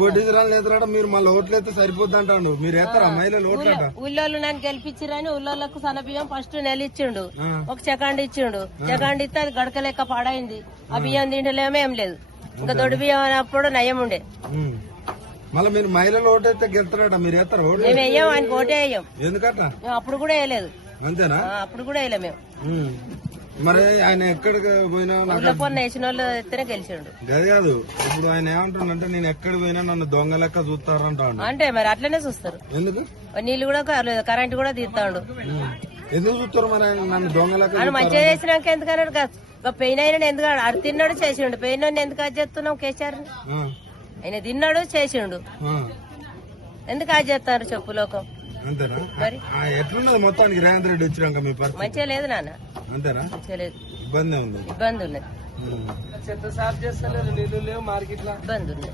కోటీశ్వరాలు ఎదురాడ మీరు మళ్ళీ ఓట్లు అయితే సరిపోద్ది అంటాడు. మీరు వేస్తారా మహిళలు ఓట్లట? ఊళ్ళోళ్ళు నన్ను గెలిపించిరని ఊళ్ళోళ్ళకు సన్నబియ్యం ఫస్ట్ నెల ఇచ్చిండు, ఒక సెకండ్ ఇచ్చిండు. సెకండ్ ఇస్తే అది గడక లెక్క పాడైంది. ఆ బియ్యం తింటలేమో ఏం లేదు. ఇంకా దొడ్డు బియ్యం అన్నప్పుడు నయం ఉండే. మళ్ళీ మీరు మహిళలు ఓటు అయితే గెలుతారట, మీరు వేస్తారా ఓటు? మేము వేయం, ఆయనకు ఓటే వేయం. ఎందుకట? మేము అప్పుడు కూడా వేయలేదు. అంతేనా? అప్పుడు కూడా వేయలేము మేము. మరి ఆయన ఎక్కడికి పోయినా ఊళ్ళో పొన్న వేసిన వాళ్ళు ఎత్తేనే గెలిచిండు. అది కాదు, ఇప్పుడు ఆయన ఏమంటాడంటే నేను ఎక్కడికి పోయినా నన్ను దొంగ లెక్క చూస్తారంటాడు. అంటే మరి అట్లనే చూస్తారు. ఎందుకు? నీళ్లు కూడా కరెంట్ కూడా తీస్తాడు. ఎందుకు చూస్తారు మరి ఆయన నన్ను దొంగ లెక్క? ఆయన మంచిగా చేసినాక ఎందుకన్నాడు? పెయిన్ అయినా ఎందుకు అది తిన్నాడు చేసిండు. పెయిన్ ఎందుకు అది చేస్తున్నావు కేసీఆర్? ఆయన తిన్నాడు చేసిండు, ఎందుకు అది చేస్తారు చెప్పు లోకం? అంతేనా? మరి ఎట్లున్నది మొత్తానికి రేవంత్ రెడ్డి వచ్చినాక మీ పరిస్థితి? మంచిగా లేదు నాన్న. అంతేనా? మంచిగా లేదు, ఇబ్బంది ఉంది. ఇబ్బంది ఉన్నది, చెత్త సాఫ్ చేస్తలేరు, నీళ్లు లేవు మార్కెట్ లో, ఇబ్బంది ఉన్నది.